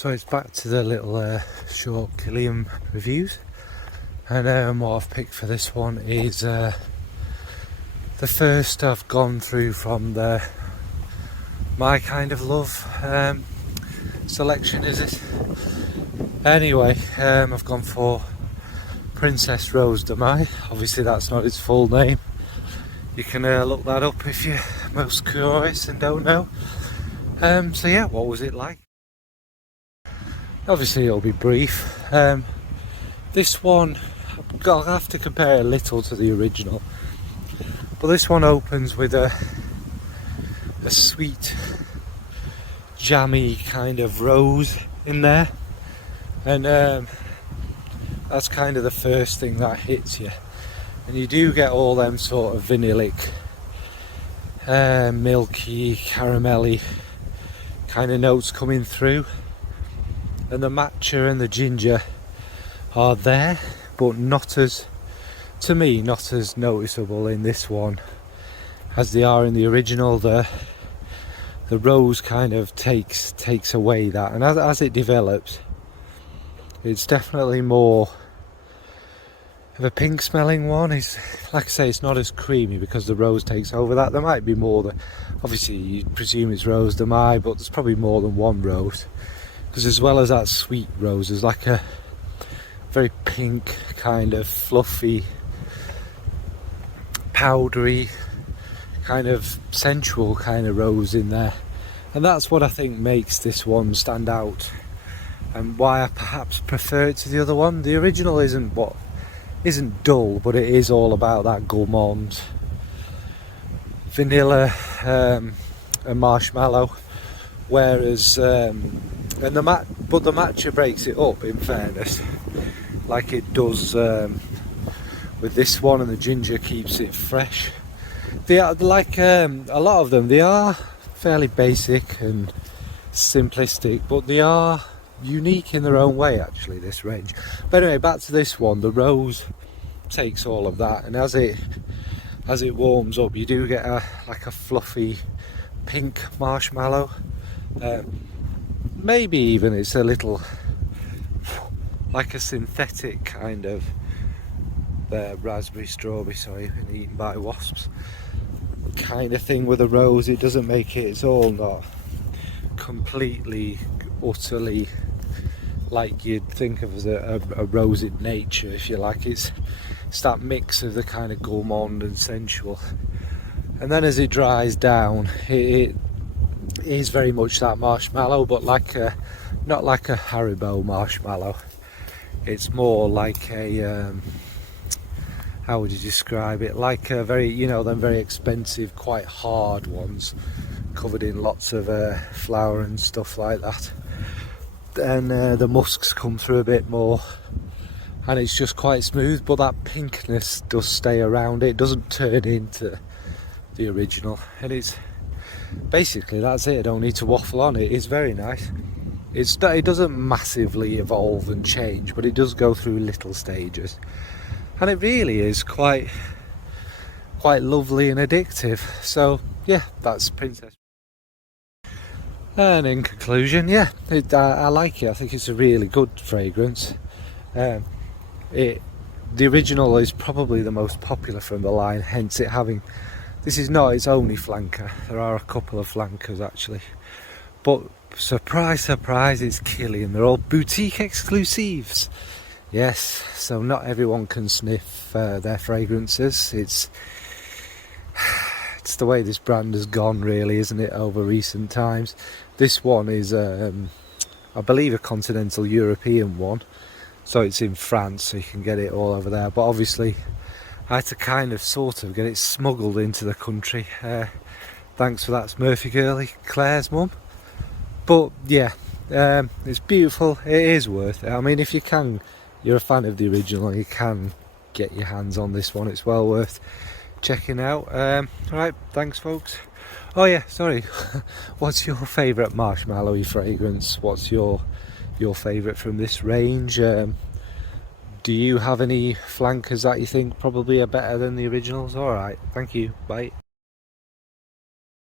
So it's back to the little short Kilian reviews, and what I've picked for this one is the first I've gone through from the My Kind of Love selection, is it? Anyway, I've gone for Princess Rose de Mai. Obviously that's not its full name. You can look that up if you're most curious and don't know. So yeah, what was it like? Obviously it'll be brief. This one, I'll have to compare a little to the original, but this one opens with a sweet jammy kind of rose in there, and that's kind of the first thing that hits you, and you do get all them sort of vanillic, milky, caramelly kind of notes coming through, and the matcha and the ginger are there, but not as, to me, not as noticeable in this one as they are in the original. The rose kind of takes away that, and as it develops, it's definitely more of a pink smelling one. It's, like I say, it's not as creamy because the rose takes over that. There might be more, obviously you presume it's Rose de Mai, but there's probably more than one rose, because as well as that sweet rose, there's like a very pink kind of fluffy, powdery, kind of sensual kind of rose in there, and that's what I think makes this one stand out, and why I perhaps prefer it to the other one. The original isn't dull, but it is all about that gourmand vanilla and marshmallow, whereas but the matcha breaks it up, in fairness, like it does with this one, and the ginger keeps it fresh. They are like a lot of them, they are fairly basic and simplistic, but they are unique in their own way, actually, this range. But anyway, back to this one. The rose takes all of that, and as it warms up, you do get like a fluffy pink marshmallow. Maybe even it's a little like a synthetic kind of raspberry, strawberry, sorry, been eaten by wasps kind of thing with a rose. It doesn't make it, it's all not completely, utterly like you'd think of as a rose in nature, if you like. It's that mix of the kind of gourmand and sensual, and then as it dries down, it is very much that marshmallow, but not like a Haribo marshmallow. It's more like a how would you describe it? Like a very, them very expensive, quite hard ones, covered in lots of flour and stuff like that. And the musks come through a bit more, and it's just quite smooth, but that pinkness does stay around. It doesn't turn into the original, and it's basically, that's it. I don't need to waffle on it. It's very nice. It doesn't massively evolve and change, but it does go through little stages, and it really is quite lovely and addictive. So yeah, that's Princess. And in conclusion, yeah, I like it. I think it's a really good fragrance. The original is probably the most popular from the line, hence it having, this is not its only flanker. There are a couple of flankers actually, but surprise, surprise, it's Kilian. They're all boutique exclusives. Yes, so not everyone can sniff their fragrances. It's the way this brand has gone, really, isn't it, over recent times. This one is I believe a continental European one, so it's in France, so you can get it all over there, but obviously I had to kind of sort of get it smuggled into the country. Thanks for that, Smurfy girlie, Claire's mum. But yeah, it's beautiful. It is worth it. I mean, if you're a fan of the original, you can get your hands on this one. It's well worth checking out. Right, thanks folks. Oh yeah, sorry. What's your favourite marshmallowy fragrance? What's your favourite from this range? Do you have any flankers that you think probably are better than the originals? Alright, thank you, bye.